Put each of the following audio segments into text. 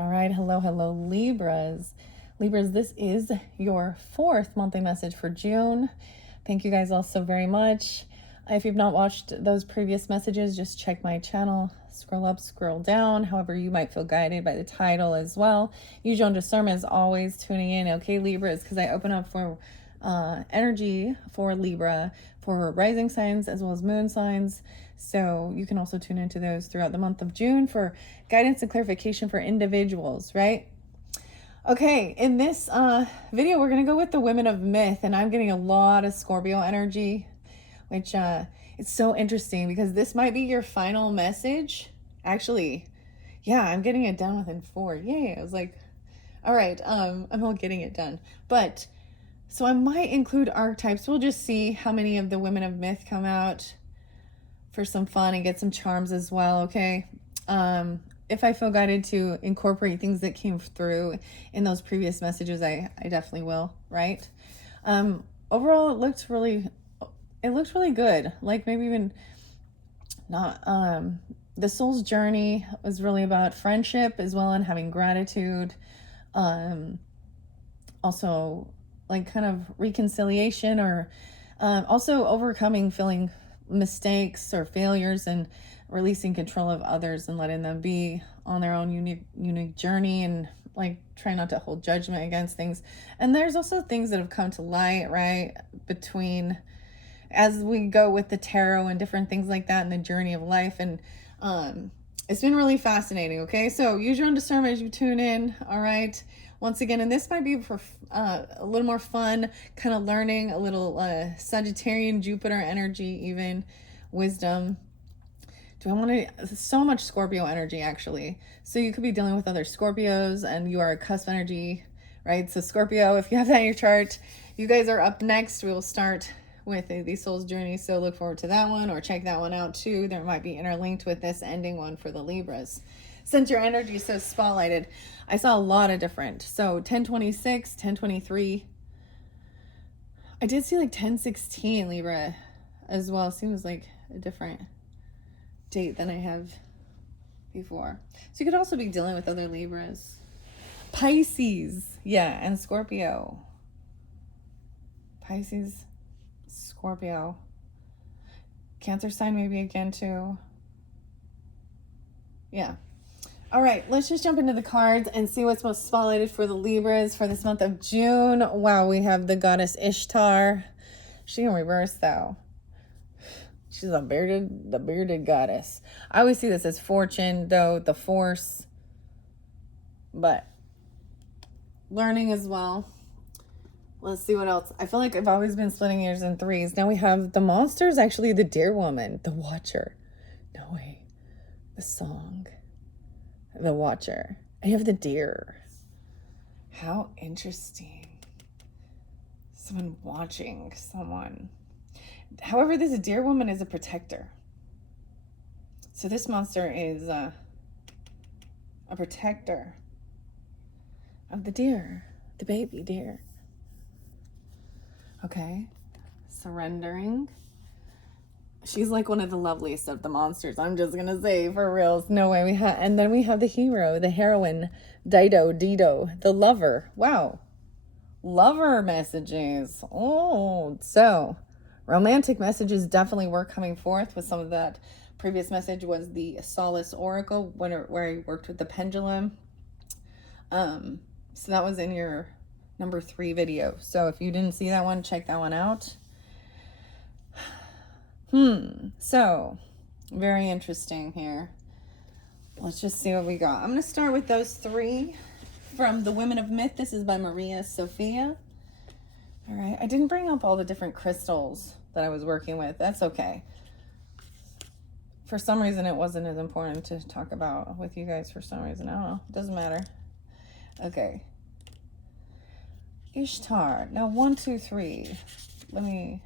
All right, hello, Libras. Libras, this is your 4th monthly message for June. Thank you guys all so very much. If you've not watched those previous messages, just check my channel, scroll up, scroll down, however you might feel guided by the title as well. Use your own discernment as always, tuning in, okay, Libras, because I open up for energy for Libra, for rising signs as well as moon signs. So you can also tune into those throughout the month of June for guidance and clarification for individuals, right? Okay, in this video, we're going to go with the women of myth, and I'm getting a lot of Scorpio energy, which it's so interesting because this might be your final message. Actually, yeah, I'm getting it done within 4. Yay. I was like, all right, I'm all getting it done. But so I might include archetypes. We'll just see how many of the women of myth come out for some fun and get some charms as well, okay? If I feel guided to incorporate things that came through in those previous messages, I definitely will, right? Overall, it looked really good. Like maybe even not, the soul's journey was really about friendship as well and having gratitude. Also like kind of reconciliation or also overcoming feeling mistakes or failures and releasing control of others and letting them be on their own unique journey and like try not to hold judgment against things. And there's also things that have come to light, right, between as we go with the tarot and different things like that in the journey of life. And it's been really fascinating, okay? So use your own discernment as you tune in, all right? Once again, and this might be for a little more fun, kind of learning, a little Sagittarian, Jupiter energy, even wisdom. So much Scorpio energy, actually. So you could be dealing with other Scorpios and you are a cusp energy, right? So Scorpio, if you have that in your chart, you guys are up next. We will start with the soul's journey. So look forward to that one or check that one out too. There might be interlinked with this ending one for the Libras. Since your energy is so spotlighted, I saw a lot of different. So 1026, 1023. I did see like 1016 Libra as well. Seems like a different date than I have before. So you could also be dealing with other Libras. Pisces, yeah, and Scorpio. Pisces, Scorpio. Cancer sign maybe again too. Yeah. All right, let's just jump into the cards and see what's most spotlighted for the Libras for this month of June. Wow, we have the goddess Ishtar. She in reverse though. She's the bearded goddess. I always see this as fortune though, the force, but learning as well. Let's see what else. I feel like I've always been splitting yours in 3s. Now we have the monsters, actually the deer woman, the watcher. No way. The song. The watcher. I have the deer. How interesting. Someone watching someone. However, this deer woman is a protector. So this monster is a protector of the deer, the baby deer. Okay. Surrendering. She's like one of the loveliest of the monsters. I'm just going to say for reals. No way. And then we have the hero, the heroine, Dido, the lover. Wow. Lover messages. Oh, so romantic messages definitely were coming forth with some of that. Previous message was the Solace Oracle where I worked with the pendulum. So that was in your number 3 video. So if you didn't see that one, check that one out. So very interesting here. Let's just see what we got. I'm going to start with those 3 from the Women of Myth. This is by Maria Sophia. All right. I didn't bring up all the different crystals that I was working with. That's okay. For some reason, it wasn't as important to talk about with you guys for some reason. I don't know. It doesn't matter. Okay. Ishtar. Now, 1, 2, 3. Let me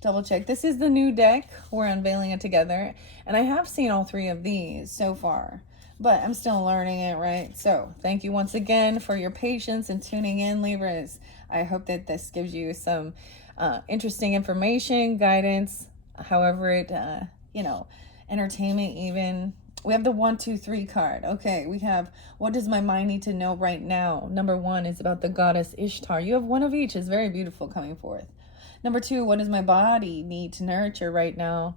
double check. This is the new deck. We're unveiling it together. And I have seen all 3 of these so far, but I'm still learning it, right? So thank you once again for your patience and tuning in, Libras. I hope that this gives you some interesting information, guidance, however it, entertainment even, We have the 1, 2, 3 card. Okay, we have, what does my mind need to know right now? Number 1 is about the goddess Ishtar. You have one of each. It's very beautiful coming forth. Number 2, what does my body need to nurture right now?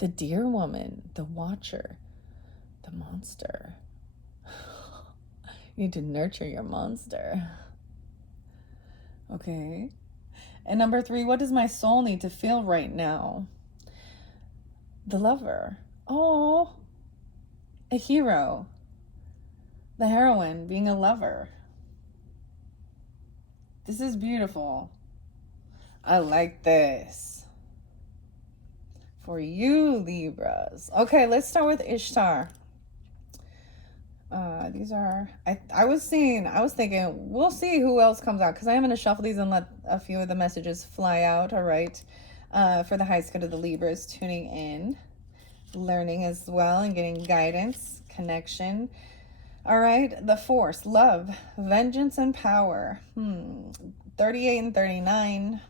The deer woman, the watcher, the monster. You need to nurture your monster. Okay. And number 3, what does my soul need to feel right now? The lover. Oh, a hero. The heroine being a lover. This is beautiful. I like this. For you, Libras. Okay, let's start with Ishtar. These are, I was thinking, we'll see who else comes out, because I am going to shuffle these and let a few of the messages fly out, all right? For the highest good of the Libras tuning in, learning as well, and getting guidance, connection. All right, the Force, love, vengeance, and power. 38 and 39.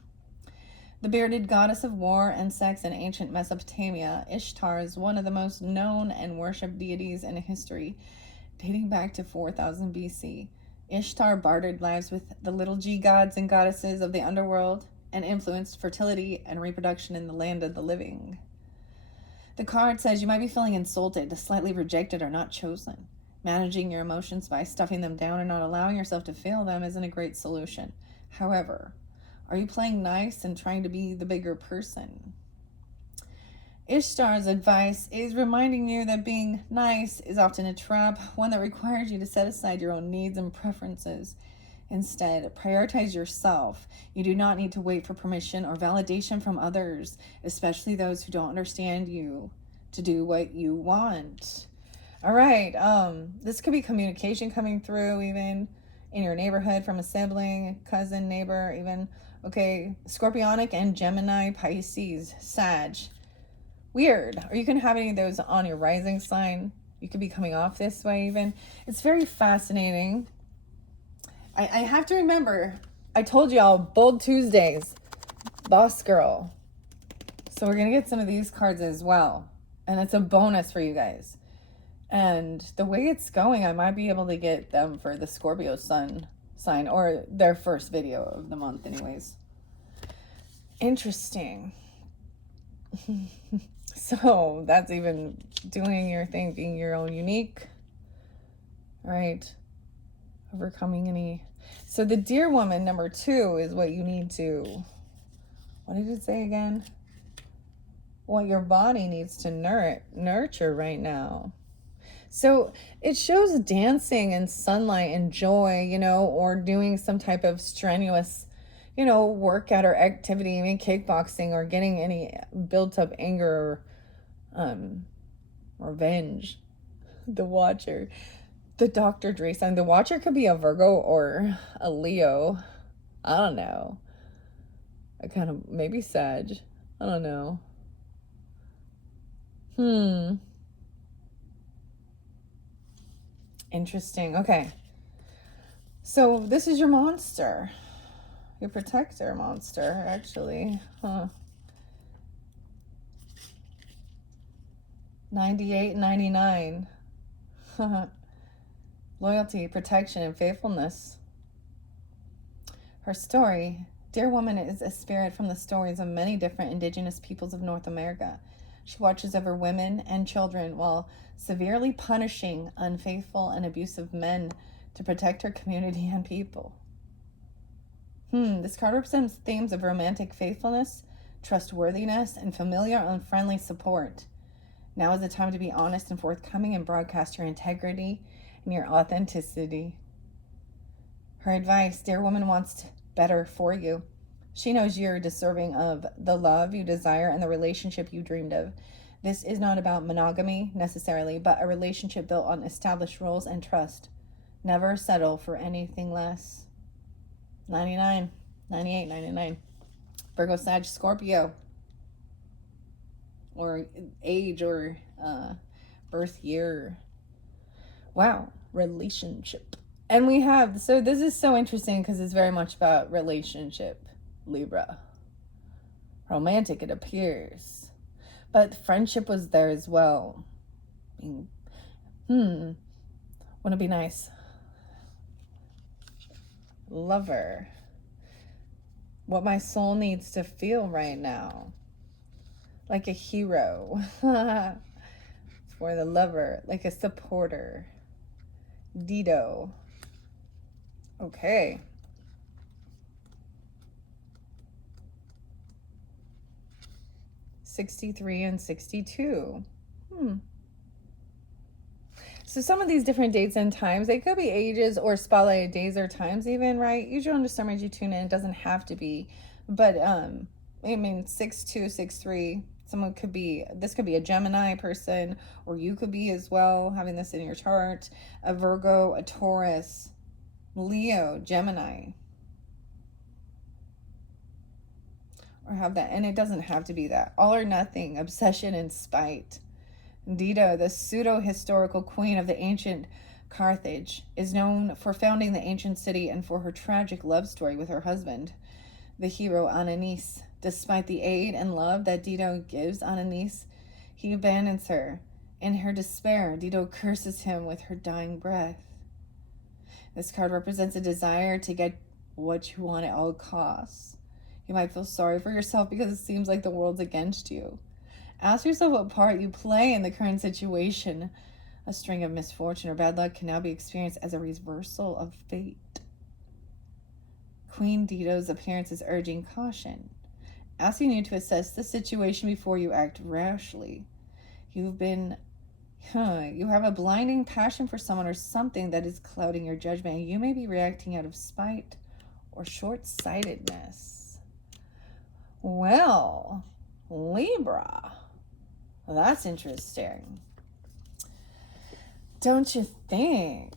The bearded goddess of war and sex in ancient Mesopotamia, Ishtar is one of the most known and worshipped deities in history, dating back to 4000 BC. Ishtar bartered lives with the little g gods and goddesses of the underworld and influenced fertility and reproduction in the land of the living. The card says you might be feeling insulted, slightly rejected, or not chosen. Managing your emotions by stuffing them down and not allowing yourself to feel them isn't a great solution. However, are you playing nice and trying to be the bigger person? Ishtar's advice is reminding you that being nice is often a trap, one that requires you to set aside your own needs and preferences. Instead, prioritize yourself. You do not need to wait for permission or validation from others, especially those who don't understand you, to do what you want. All right, this could be communication coming through, even in your neighborhood, from a sibling, cousin, neighbor, even. Okay, Scorpionic and Gemini, Pisces, Sag. Weird. Or you can have any of those on your rising sign. You could be coming off this way even. It's very fascinating. I have to remember, I told y'all, Bold Tuesdays, Boss Girl. So we're going to get some of these cards as well. And it's a bonus for you guys. And the way it's going, I might be able to get them for the Scorpio sun sign, or their first video of the month anyways. Interesting. So that's even doing your thing, being your own unique, right? Overcoming any. So the deer woman, number 2, is what you need to, what did it say again? What your body needs to nurture right now. So it shows dancing and sunlight and joy, or doing some type of strenuous, workout or activity, even kickboxing, or getting any built up anger or revenge. The Watcher, the Dr. Dre sign. The Watcher could be a Virgo or a Leo. I don't know. I kind of, maybe Sag. I don't know. Interesting. Okay. So this is your monster. Your protector monster, actually. 98, 99. Loyalty, protection, and faithfulness. Her story. Dear Woman is a spirit from the stories of many different indigenous peoples of North America. She watches over women and children while severely punishing unfaithful and abusive men to protect her community and people. This card represents themes of romantic faithfulness, trustworthiness, and familiar unfriendly support. Now is the time to be honest and forthcoming and broadcast your integrity and your authenticity. Her advice, Dear Woman wants better for you. She knows you're deserving of the love you desire and the relationship you dreamed of. This is not about monogamy necessarily, but a relationship built on established rules and trust. Never settle for anything less. 99, 98, 99. Virgo, Sag, Scorpio. Or age or birth year. Wow, relationship. And we have, so this is so interesting because it's very much about relationship, Libra. Romantic, it appears. But friendship was there as well. Wouldn't it be nice? Lover. What my soul needs to feel right now. Like a hero. For the lover. Like a supporter. Dido. Okay. $63 and $62. So some of these different dates and times, they could be ages or spotlighted days or times even, right? Usually on the summers you tune in, it doesn't have to be. But I mean 6-2, 6-3. Someone could be, this could be a Gemini person, or you could be as well, having this in your chart. A Virgo, a Taurus, Leo, Gemini. Or have that, and it doesn't have to be that. All or nothing, obsession and spite. Dido, the pseudo-historical queen of the ancient Carthage, is known for founding the ancient city and for her tragic love story with her husband, the hero Ananias. Despite the aid and love that Dido gives Ananias, he abandons her. In her despair, Dido curses him with her dying breath. This card represents a desire to get what you want at all costs. You might feel sorry for yourself because it seems like the world's against you. Ask yourself what part you play in the current situation. A string of misfortune or bad luck can now be experienced as a reversal of fate. Queen Dido's appearance is urging caution, asking you to assess the situation before you act rashly. You have a blinding passion for someone or something that is clouding your judgment, and you may be reacting out of spite or short-sightedness. Well, Libra. Well, that's interesting. Don't you think?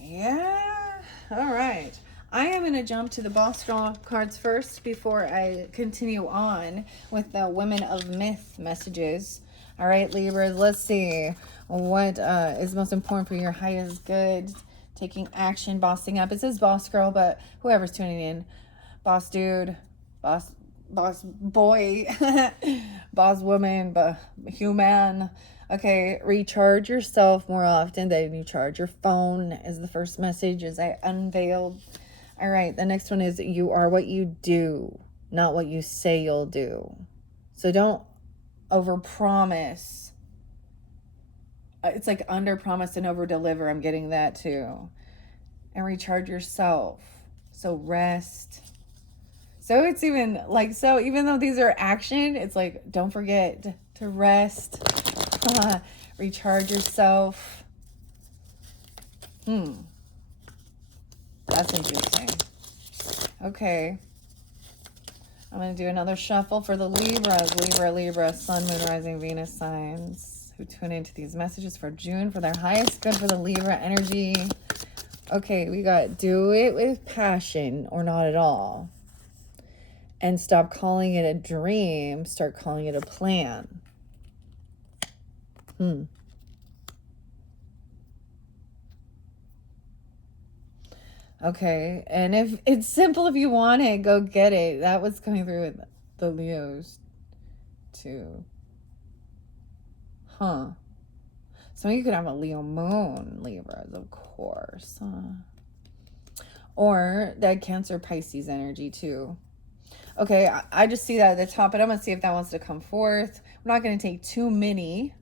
Yeah. All right. I am going to jump to the Boss Girl cards first before I continue on with the Women of Myth messages. All right, Libras, let's see what is most important for your highest good. Taking action, bossing up. It says Boss Girl, but whoever's tuning in, boss dude, boss boy, boss woman, human. Okay, recharge yourself more often than you charge your phone is the first message as I unveiled. All right, the next one is you are what you do, not what you say you'll do. So don't overpromise. It's like under promise and over deliver. I'm getting that too. And recharge yourself. So rest. So it's even like, so even though these are action, it's like, don't forget to rest. Recharge yourself. That's interesting. Okay. I'm going to do another shuffle for the Libras. Libra, Sun, Moon, Rising, Venus signs who tune into these messages for June for their highest good for the Libra energy. Okay, we got do it with passion or not at all. And stop calling it a dream. Start calling it a plan. Okay, and if it's simple, if you want it, go get it. That was coming through with the Leos too. Some of you could have a Leo moon, Libras, of course. Or that Cancer Pisces energy too. Okay, I just see that at the top, but I'm going to see if that wants to come forth. We're not going to take too many.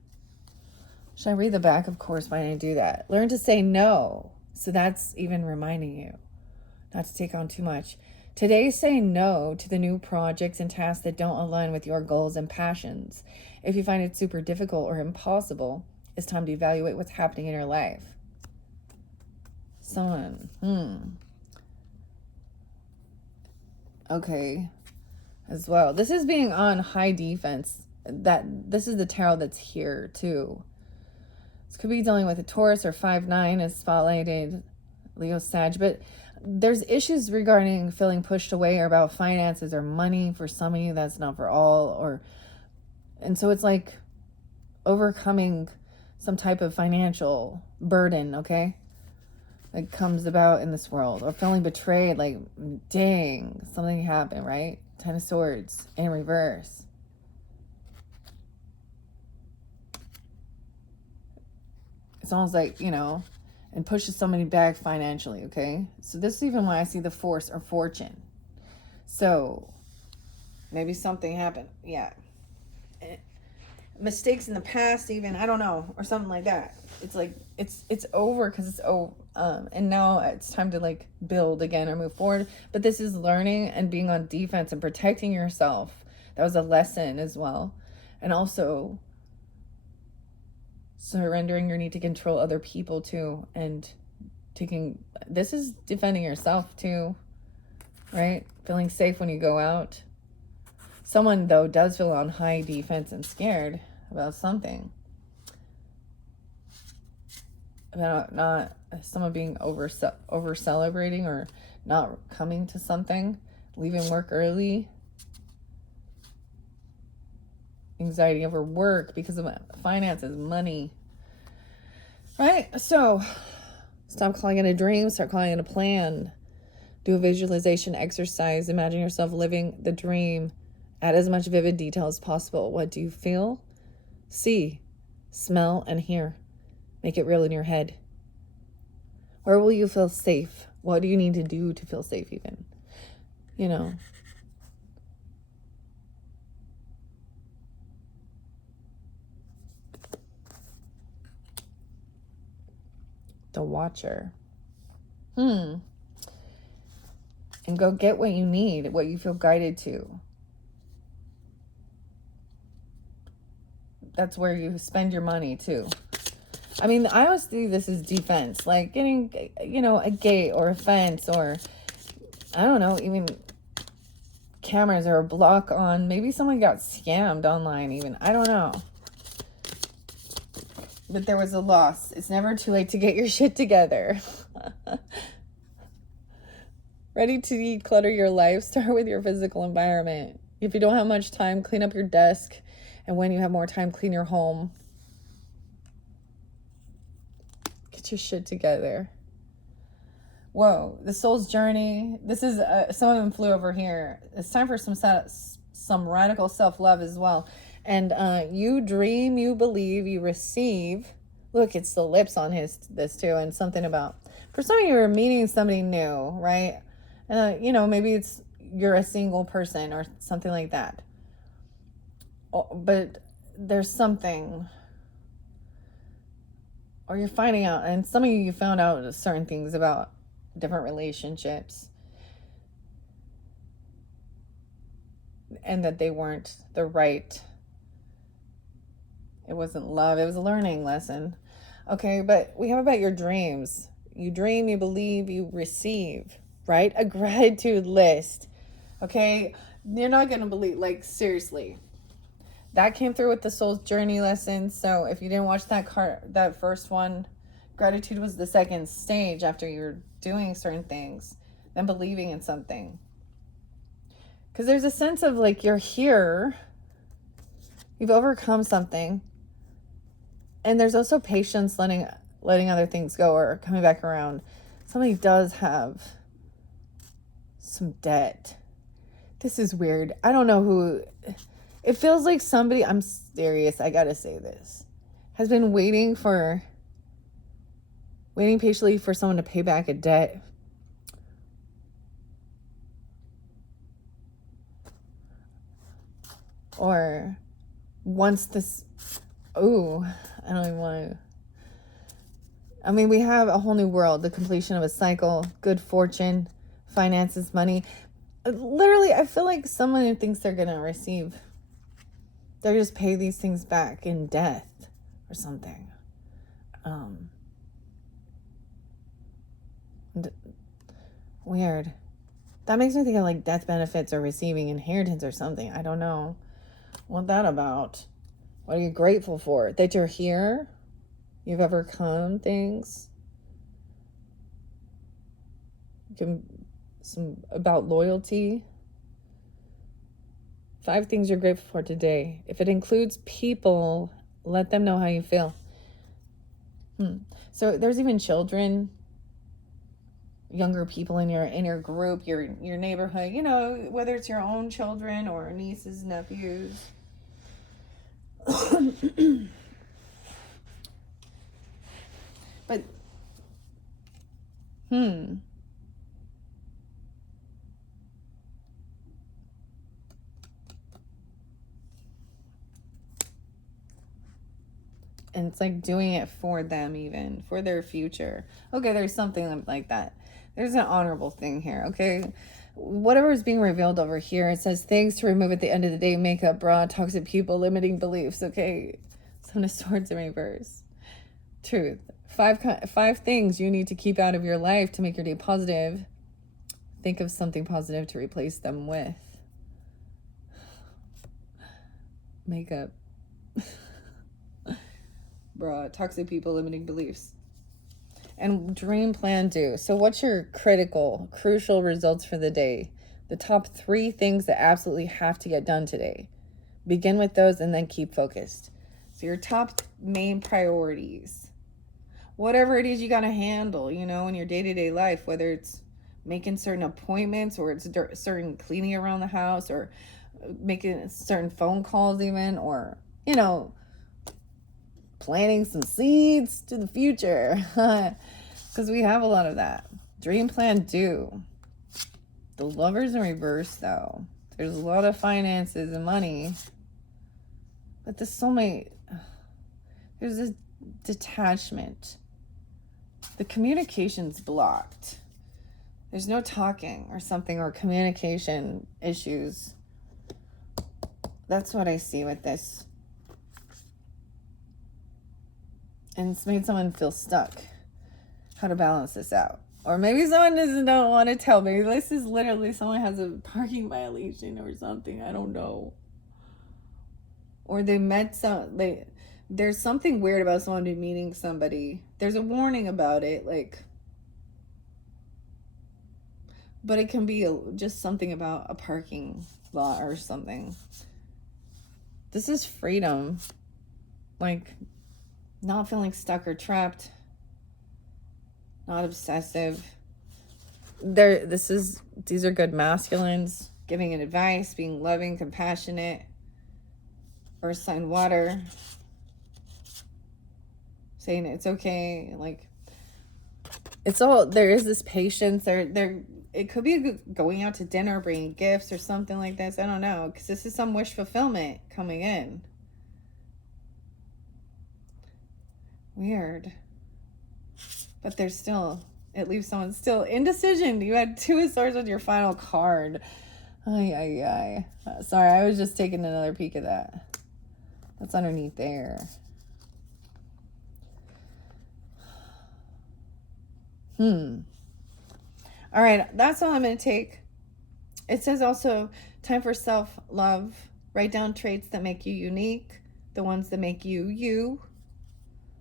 Should I read the back? Of course, why didn't I do that? Learn to say no. So that's even reminding you not to take on too much. Today, say no to the new projects and tasks that don't align with your goals and passions. If you find it super difficult or impossible, it's time to evaluate what's happening in your life. Sun. Okay. As well. This is being on high defense. This is the tarot that's here too. This could be dealing with a Taurus or 5-9 as spotlighted Leo Sag, but there's issues regarding feeling pushed away or about finances or money for some of you. That's not for all. And so it's like overcoming some type of financial burden, okay, that comes about in this world, or feeling betrayed, like, dang, something happened, right? 10 of Swords in reverse. someone's like, you know, and pushes somebody back financially, okay? So this is even why I see the force or fortune. So maybe something happened. Yeah. Mistakes in the past even, I don't know, or something like that. It's like it's over because it's over, and now it's time to like build again or move forward. But this is learning and being on defense and protecting yourself. That was a lesson as well. And also surrendering your need to control other people too, and this is defending yourself too, right? Feeling safe when you go out. Someone though does feel on high defense and scared about something, about not someone being over celebrating or not coming to something, leaving work early, anxiety over work because of finances, money, right? So stop calling it a dream, start calling it a plan. Do a visualization exercise. Imagine yourself living the dream. Add as much vivid detail as possible. What do you feel, see, smell, and hear? Make it real in your head. Where will you feel safe? What do you need to do to feel safe even? You know. The Watcher. And go get what you need, what you feel guided to. That's where you spend your money too. I mean, I always see this as defense, like getting, you know, a gate or a fence or, I don't know, even cameras or a block on. Maybe someone got scammed online even. I don't know. But there was a loss. It's never too late to get your shit together. Ready to declutter your life? Start with your physical environment. If you don't have much time, clean up your desk. And when you have more time, clean your home. Get your shit together. Whoa, the soul's journey. This is, some of them flew over here. It's time for some radical self-love as well. And you dream, you believe, you receive. Look, it's the lips on this too. And something about, for some of you are meeting somebody new, right? You know, maybe you're a single person or something like that. But there's something, or you're finding out, and some of you found out certain things about different relationships, and that they weren't the right, it wasn't love, it was a learning lesson. Okay, but we have about your dreams. You dream, you believe, you receive, right? A gratitude list. Okay, you're not gonna believe, like, seriously. That came through with the soul's journey lesson. So if you didn't watch that first one, gratitude was the second stage after you're doing certain things, then believing in something. Because there's a sense of like you're here, you've overcome something, and there's also patience, letting other things go or coming back around. Somebody does have some debt. This is weird. I don't know who. It feels like somebody, I'm serious, I gotta say this, has been waiting patiently for someone to pay back a debt. Or once this, I don't even want to. I mean, we have a whole new world, the completion of a cycle, good fortune, finances, money. Literally, I feel like someone who thinks they're going to receive, they're just pay these things back in death or something. Weird. That makes me think of like death benefits or receiving inheritance or something. I don't know. What's that about? What are you grateful for? That you're here? You've overcome things? Some about loyalty. 5 things you're grateful for today. If it includes people, let them know how you feel. So there's even children, younger people in your group, your neighborhood, you know, whether it's your own children or nieces, nephews. But, and it's like doing it for them, even for their future. Okay, there's something like that. There's an honorable thing here. Okay, whatever is being revealed over here, it says things to remove at the end of the day: makeup, bra, toxic people, limiting beliefs. Okay, Seven of Swords in reverse. Truth. Five things you need to keep out of your life to make your day positive. Think of something positive to replace them with. Makeup. Bruh, toxic people, limiting beliefs. And dream, plan, do. So what's your crucial results for the day? The top 3 things that absolutely have to get done today. Begin with those and then keep focused. So your top main priorities. Whatever it is you got to handle, you know, in your day-to-day life, whether it's making certain appointments or it's certain cleaning around the house or making certain phone calls even, or, you know, planting some seeds to the future, because we have a lot of that. Dream, plan, do. The Lovers in reverse, though. There's a lot of finances and money, but there's so many. There's this detachment. The communication's blocked. There's no talking or something, or communication issues. That's what I see with this. And it's made someone feel stuck. How to balance this out. Or maybe someone don't want to tell. Maybe this is literally someone has a parking violation or something. I don't know. Or they met there's something weird about someone meeting somebody. There's a warning about it, like, but it can be just something about a parking lot or something. This is freedom. Like, not feeling stuck or trapped. Not obsessive. These are good masculines. Giving an advice, being loving, compassionate. Earth sign water. Saying it's okay. Like, it's all, there is this patience. It could be going out to dinner, bringing gifts or something like this. I don't know. Because this is some wish fulfillment coming in. Weird. But there's still, it leaves someone still indecision. You had 2 of Swords with your final card. Ay. Sorry, I was just taking another peek at that. That's underneath there. All right, that's all I'm going to take. It says also, time for self-love. Write down traits that make you unique, the ones that make you you.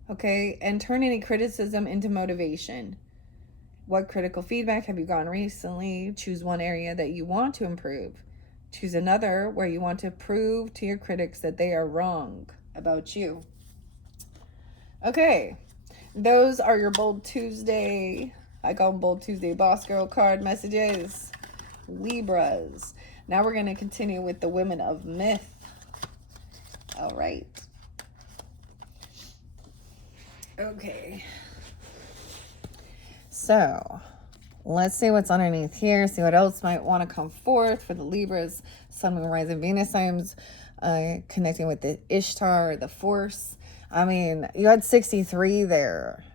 Okay, and turn any criticism into motivation. What critical feedback have you gotten recently? Choose one area that you want to improve. Choose another where you want to prove to your critics that they are wrong about you. Okay, those are your Bold Tuesday, I call them Bold Tuesday Boss Girl card messages. Libras. Now we're going to continue with the Women of Myth. All right. Okay. So, let's see what's underneath here. See what else might want to come forth for the Libras. Sun, Moon, Rising, Venus signs. Connecting with the Ishtar, the Force. I mean, you had 63 there.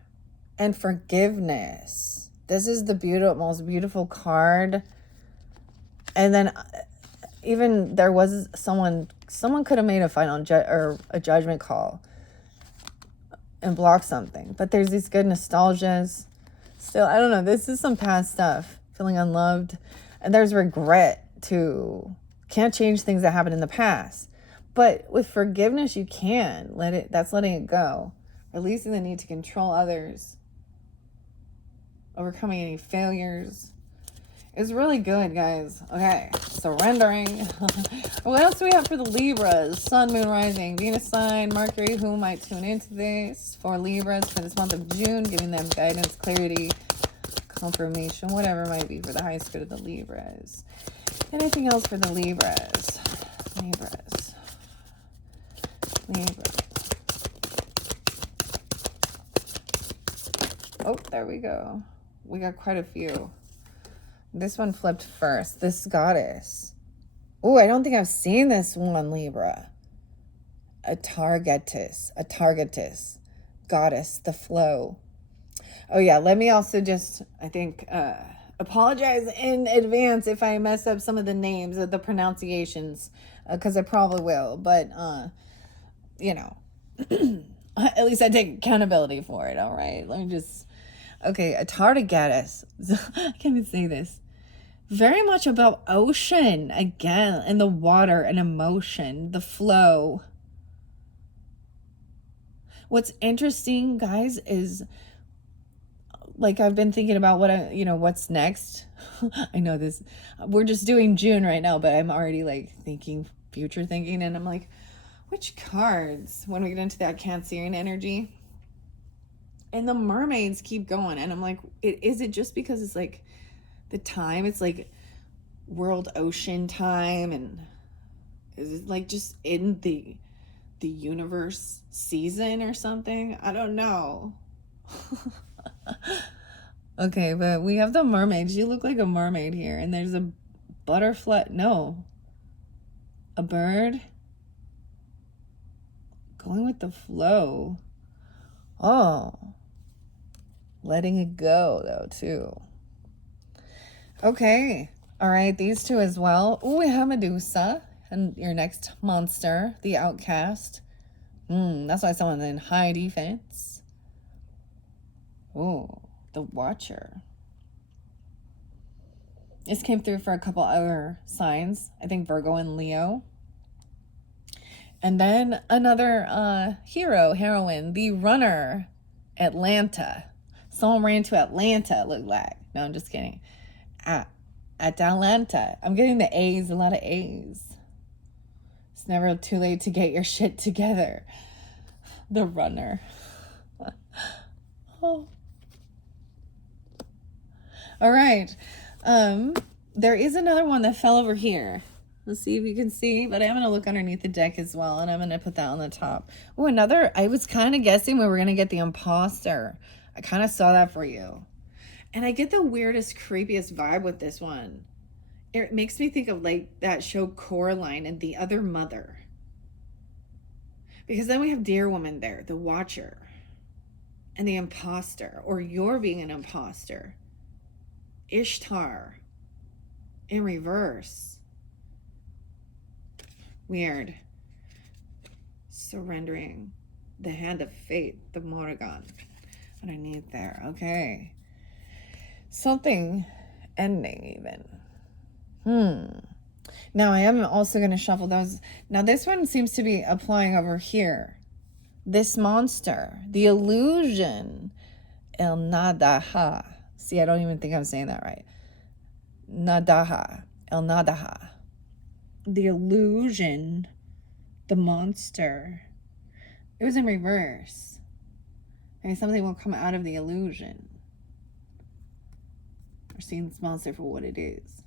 And forgiveness. This is the most beautiful card. And then even there was someone could have made a final or a judgment call and blocked something. But there's these good nostalgias. Still, I don't know. This is some past stuff. Feeling unloved. And there's regret too. Can't change things that happened in the past. But with forgiveness, you can. That's letting it go. Releasing the need to control others. Overcoming any failures. It's really good, guys. Okay, surrendering. What else do we have for the Libras? Sun, Moon, Rising, Venus sign, Mercury. Who might tune into this for Libras for this month of June? Giving them guidance, clarity, confirmation, whatever it might be for the highest good of the Libras. Anything else for the Libras? Libras. Oh, there we go. We got quite a few. This one flipped first. This goddess. Oh, I don't think I've seen this one, Libra. A targetess. Goddess, the flow. Oh yeah, let me also just, I think, apologize in advance if I mess up some of the names of the pronunciations, because I probably will, but, you know, at least I take accountability for it, all right? Let me just, okay, a tardigratis. I can't even say this. Very much about ocean, again, and the water and emotion, the flow. What's interesting, guys, is like I've been thinking about what's next. I know this, we're just doing June right now, but I'm already like thinking, future thinking, and I'm like, which cards, when we get into that Cancerian energy? And the mermaids keep going, and I'm like, is it just because it's like the time, it's like world ocean time, and is it like just in the universe season or something? I don't know. Okay, but we have the mermaids. You look like a mermaid here, and there's a butterfly. No, a bird going with the flow. Oh, letting it go though too. Okay, all right, these two as well. Oh, we have Medusa and your next monster, the outcast. That's why someone's in high defense. Oh, the Watcher. This came through for a couple other signs. I think Virgo and Leo. And then another heroine, the Runner, Atlanta. Someone ran to Atlanta, it looked like. No, I'm just kidding. At Atlanta. I'm getting the A's, a lot of A's. It's never too late to get your shit together. The Runner. Oh. All right. There is another one that fell over here. Let's see if you can see, but I'm going to look underneath the deck as well, and I'm going to put that on the top. Oh, another, I was kind of guessing we were going to get the Imposter. I kind of saw that for you. And I get the weirdest, creepiest vibe with this one. It makes me think of like that show Coraline and the Other Mother. Because then we have Dear Woman there, the Watcher, and the Imposter, or you're being an imposter. Ishtar in reverse. Weird. Surrendering. The Hand of Fate, the Morrigan underneath there. Okay. Something ending even. Now I am also going to shuffle those. Now this one seems to be applying over here. This monster, the illusion, El Nadaha. See, I don't even think I'm saying that right. Nadaha, El Nadaha. The illusion, the monster. It was in reverse. Maybe something will come out of the illusion. Or seeing this monster for what it is.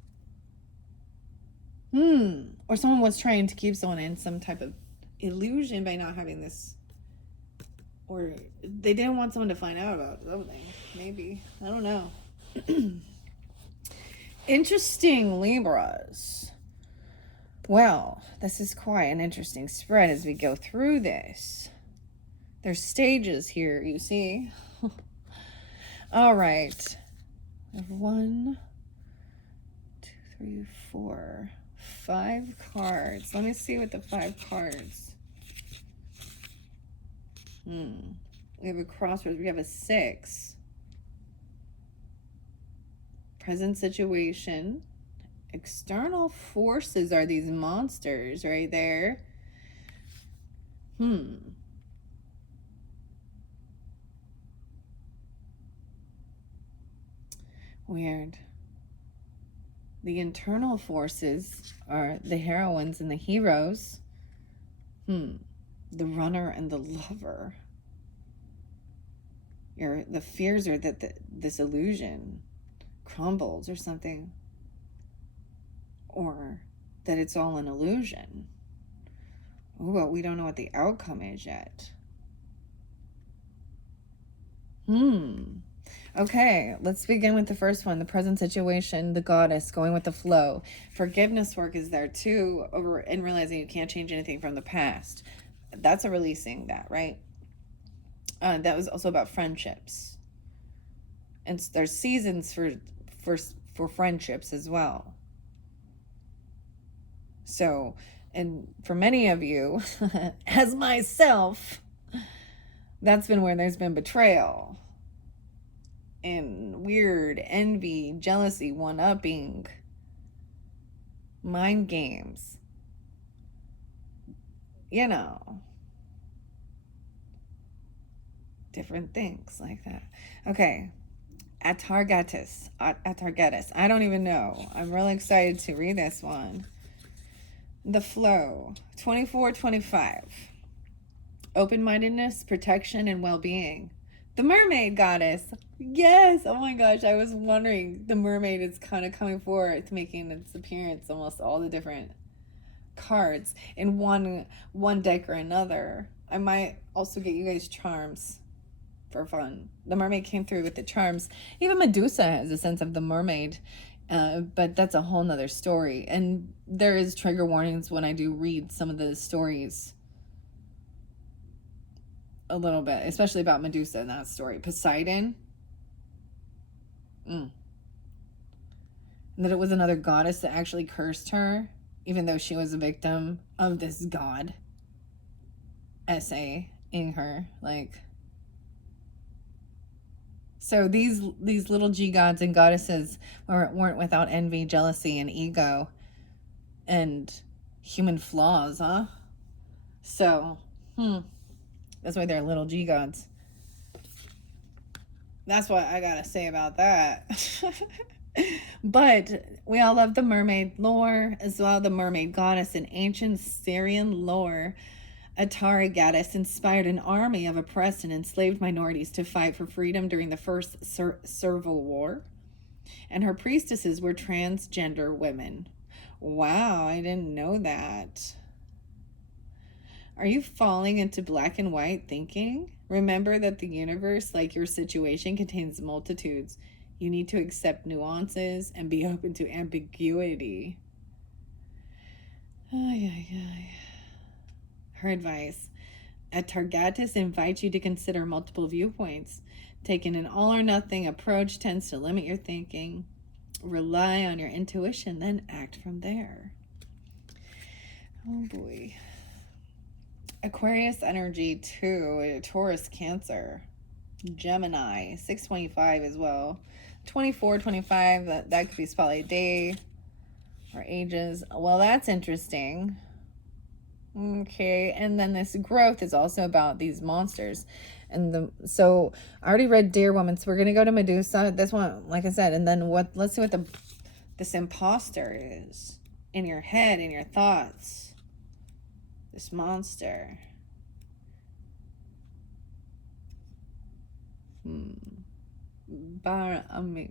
Or someone was trying to keep someone in some type of illusion by not having this. Or they didn't want someone to find out about something. Maybe. I don't know. Interesting, Libras. Well, this is quite an interesting spread as we go through this. There's stages here, you see. All right. I have 1, 2, 3, 4, 5 cards. Let me see what the 5 cards. We have a crossroads. We have a 6. Present situation. External forces are these monsters right there. Weird. The internal forces are the heroines and the heroes. The Runner and the Lover. The fears are that this illusion crumbles or something. Or that it's all an illusion. Oh, but we don't know what the outcome is yet. Okay, let's begin with the first one, the present situation, the goddess, going with the flow. Forgiveness work is there too, over and realizing you can't change anything from the past. That's a releasing that, right? That was also about friendships. And there's seasons for for friendships as well. So, and for many of you, as myself, that's been where there's been betrayal and weird envy, jealousy, one-upping, mind games, you know, different things like that. Okay, Atargatis. I don't even know. I'm really excited to read this one. The flow, 24-25. Open-mindedness, protection, and well-being. The mermaid goddess. Yes. Oh my gosh. I was wondering. The mermaid is kind of coming forth, making its appearance almost all the different cards in one deck or another. I might also get you guys charms for fun. The mermaid came through with the charms. Even Medusa has a sense of the mermaid. But that's a whole nother story. And there is trigger warnings when I do read some of the stories a little bit, especially about Medusa in that story. Poseidon. And that it was another goddess that actually cursed her, even though she was a victim of this god essaying her. Like, so these little G gods and goddesses weren't without envy, jealousy, and ego, and human flaws, huh? So, that's why they're little G gods. That's what I gotta say about that. But we all love the mermaid lore as well. The mermaid goddess in ancient Syrian lore, Atari goddess inspired an army of oppressed and enslaved minorities to fight for freedom during the first Civil War. And her priestesses were transgender women. Wow, I didn't know that. Are you falling into black and white thinking? Remember that the universe, like your situation, contains multitudes. You need to accept nuances and be open to ambiguity. Her advice. Atargatis invites you to consider multiple viewpoints. Taking an all or nothing approach tends to limit your thinking. Rely on your intuition, then act from there. Oh boy. Aquarius energy 2, Taurus, Cancer, Gemini, 625 as well. 24-25, that could be spotlight day or ages. Well, that's interesting. Okay, and then this growth is also about these monsters. So I already read Dear Woman, so we're gonna go to Medusa. This one, like I said, and then let's see what this imposter is in your head, in your thoughts. This monster. Babamik. I'm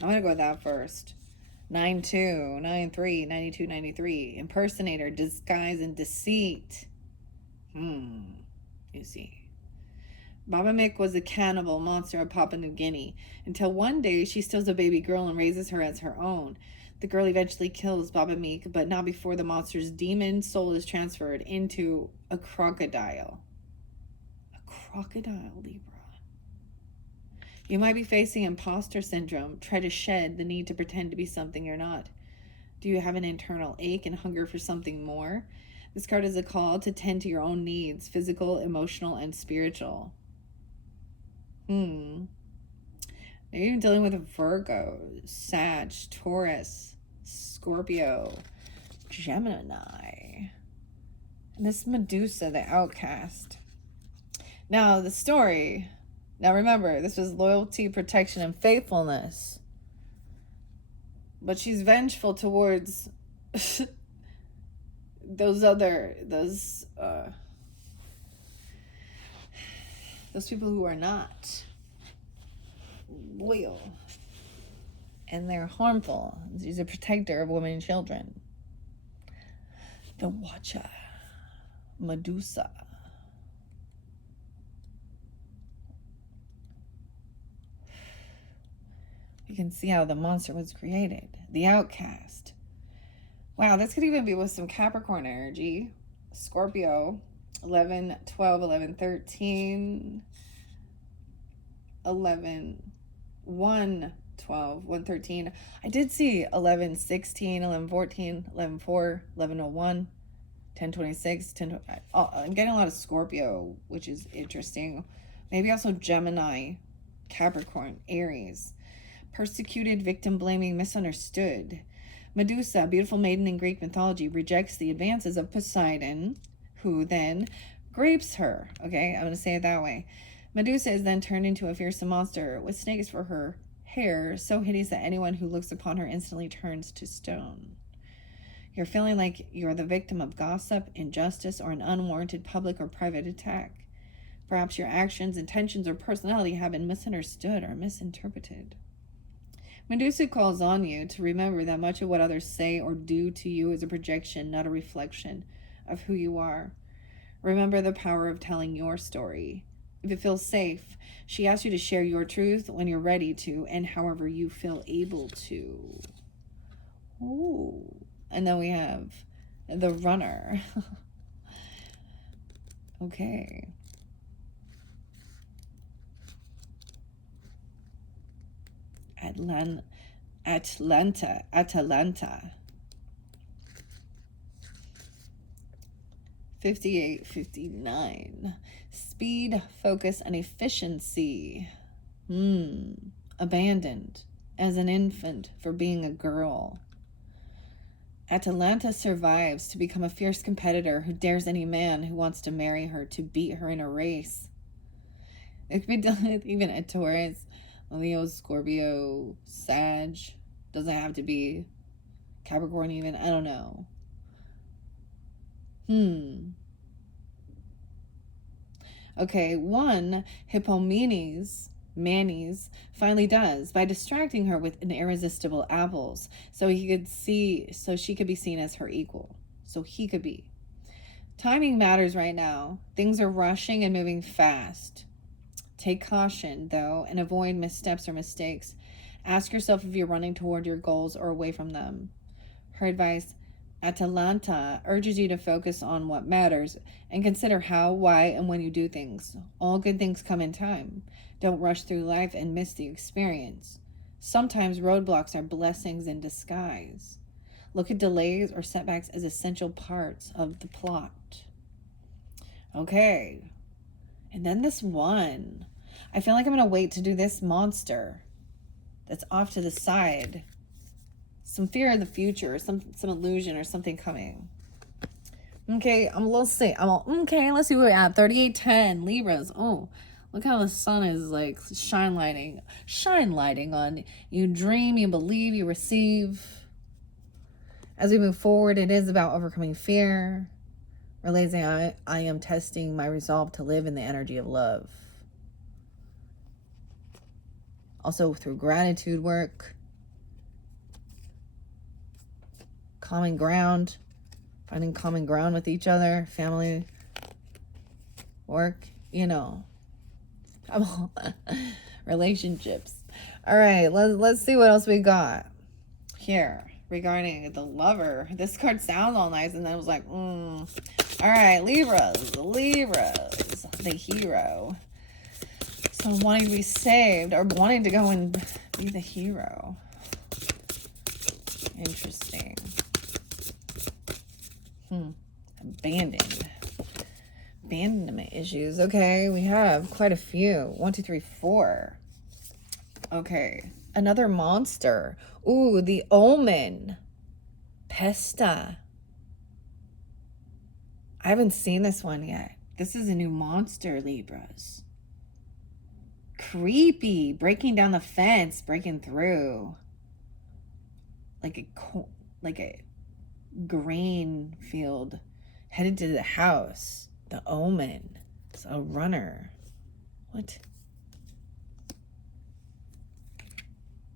gonna go with that first. 9-2, 9-3, 92, 93. Impersonator, disguise, and deceit. You see. Baba Mick was a cannibal monster of Papua New Guinea until one day she steals a baby girl and raises her as her own. The girl eventually kills Baba Meek, but not before the monster's demon soul is transferred into a crocodile. A crocodile, Libra. You might be facing imposter syndrome. Try to shed the need to pretend to be something you're not. Do you have an internal ache and hunger for something more? This card is a call to tend to your own needs, physical, emotional, and spiritual. Maybe you're dealing with a Virgo, Sag, Taurus, Scorpio, Gemini. And this Medusa, the outcast. Now, the story. Now, remember, this was loyalty, protection, and faithfulness. But she's vengeful towards those people who are not loyal, and they're harmful. She's a protector of women and children. The Watcher, Medusa. You can see how the monster was created. The outcast. Wow, this could even be with some Capricorn energy. Scorpio, 11, 12, 11, 13, 11, 1, 12, 1, 13. I did see 11, 16, 11, 14, 11, 4, 11, 01, 10, 26, 10. I'm getting a lot of Scorpio, which is interesting. Maybe also Gemini, Capricorn, Aries. Persecuted, victim blaming, misunderstood. Medusa, beautiful maiden in Greek mythology, rejects the advances of Poseidon, who then grapes her. Okay, I'm going to say it that way. Medusa is then turned into a fearsome monster with snakes for her hair, so hideous that anyone who looks upon her instantly turns to stone. You're feeling like you're the victim of gossip, injustice, or an unwarranted public or private attack. Perhaps your actions, intentions, or personality have been misunderstood or misinterpreted. Medusa calls on you to remember that much of what others say or do to you is a projection, not a reflection of who you are. Remember the power of telling your story. If it feels safe, she asks you to share your truth when you're ready to and however you feel able to. Ooh. And then we have the runner. Okay. Atalanta. 58, 59. Speed, focus, and efficiency. Abandoned as an infant for being a girl. Atalanta survives to become a fierce competitor who dares any man who wants to marry her to beat her in a race. It could be done with even a Taurus, Leo, Scorpio, Sag. Doesn't have to be Capricorn even. I don't know. Okay, one, Hippomenes, Manes, finally does by distracting her with an irresistible apples so she could be seen as her equal. So he could be. Timing matters right now. Things are rushing and moving fast. Take caution, though, and avoid missteps or mistakes. Ask yourself if you're running toward your goals or away from them. Her advice, Atalanta urges you to focus on what matters and consider how, why, and when you do things. All good things come in time. Don't rush through life and miss the experience. Sometimes roadblocks are blessings in disguise. Look at delays or setbacks as essential parts of the plot. Okay. And then this one. I feel like I'm going to wait to do this monster that's off to the side. Some fear of the future, some illusion or something coming. Okay, let's see. Let's see what we have. 3810 Libras. Oh, look how the sun is like shine lighting on you. Dream, you believe, you receive. As we move forward, it is about overcoming fear, realizing I am testing my resolve to live in the energy of love. Also through gratitude work, common ground, finding common ground with each other, family, work, relationships. All right, let's see what else we got here regarding the lover. This card sounds all nice, and then it was like, all right, Libras, the hero. So wanting to be saved or wanting to go and be the hero. Interesting. Abandonment issues. Okay, we have quite a few. 1, 2, 3, 4. Okay, another monster. Ooh, the Omen. Pesta. I haven't seen this one yet. This is a new monster, Libras. Creepy. Breaking down the fence, breaking through. Like a grain field, headed to the house. The Omen. It's a runner. What?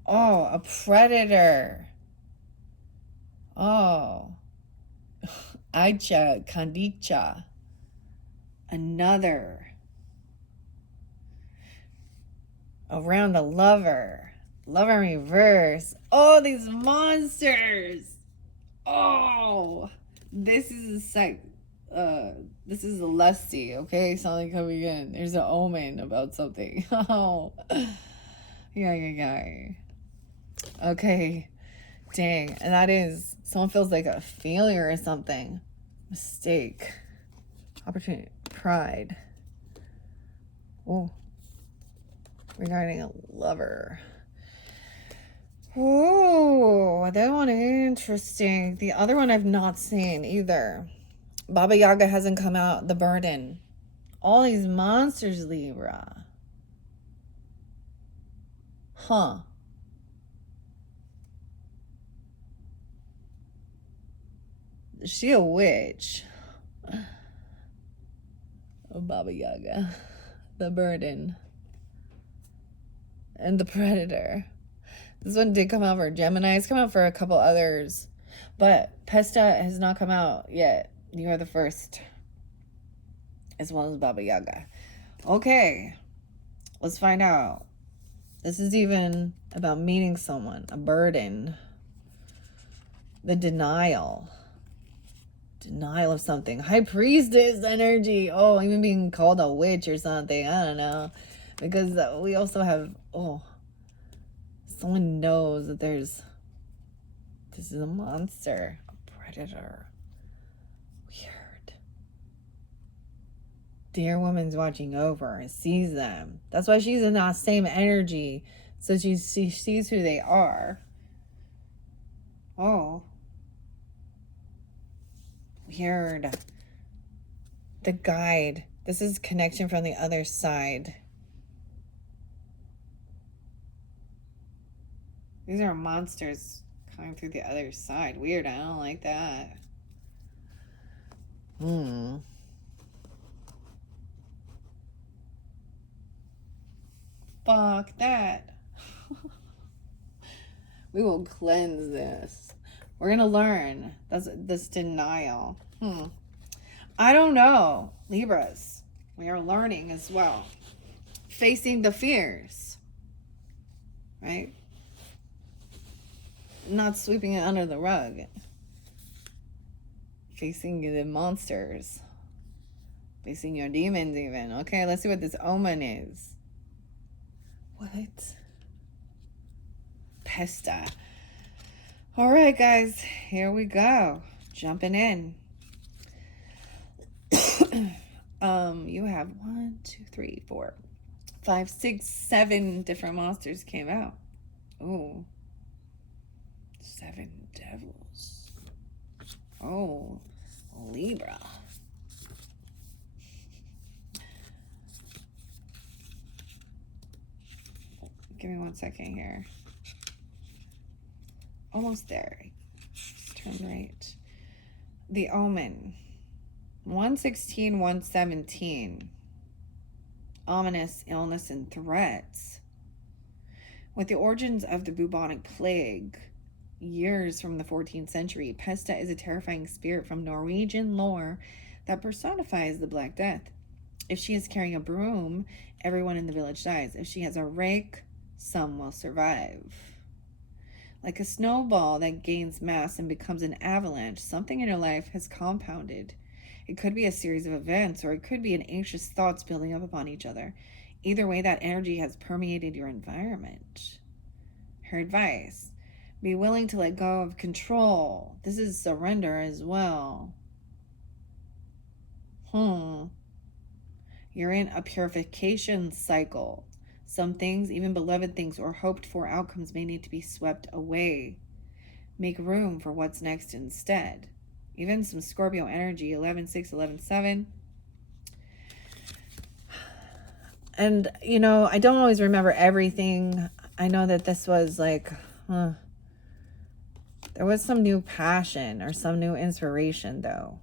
Oh, a predator. Oh. Aicha Kandicha. Another. Around a lover. Love in reverse. Oh, these monsters. Oh, this is this is a lusty, okay? Something coming in. There's an omen about something. Oh, yeah. Okay, dang. And that is, someone feels like a failure or something. Mistake. Opportunity. Pride. Oh, regarding a lover. Oh, that one interesting. The other one I've not seen either. Baba Yaga hasn't come out. The burden. All these monsters, Libra. Huh. Is she a witch? Oh, Baba Yaga. The burden. And the predator. This one did come out for Gemini. It's come out for a couple others. But Pesta has not come out yet. You are the first. As well as Baba Yaga. Okay. Let's find out. This is even about meeting someone. A burden. The denial. Denial of something. High priestess energy. Oh, even being called a witch or something. I don't know. Because we also have... Oh. Someone knows that this is a monster, a predator. Weird. Dear woman's watching over and sees them. That's why she's in that same energy. So she sees who they are. Oh. Weird. The guide. This is connection from the other side. These are monsters coming through the other side. Weird. I don't like that. Fuck that. We will cleanse this. We're going to learn. That's this denial. I don't know. Libras. We are learning as well. Facing the fears. Right? Not sweeping it under the rug. Facing the monsters. Facing your demons even. Okay, let's see what this omen is. What? Pesta. All right, guys. Here we go. Jumping in. You have 1, 2, 3, 4, 5, 6, 7 different monsters came out. Ooh. 7 devils. Oh, Libra. Give me 1 second here. Almost there. Turn right. The omen. 116, 117. Ominous illness and threats. With the origins of the bubonic plague, years from the 14th century, Pesta is a terrifying spirit from Norwegian lore that personifies the Black Death. If she is carrying a broom, everyone in the village dies. If she has a rake, some will survive. Like a snowball that gains mass and becomes an avalanche, something in your life has compounded. It could be a series of events, or it could be an anxious thoughts building up upon each other. Either way, that energy has permeated your environment. Her advice: be willing to let go of control. This is surrender as well. You're in a purification cycle. Some things, even beloved things or hoped for outcomes, may need to be swept away. Make room for what's next instead. Even some Scorpio energy, 11-6, 11-7. And, you know, I don't always remember everything. I know that this was like, there was some new passion or some new inspiration, though.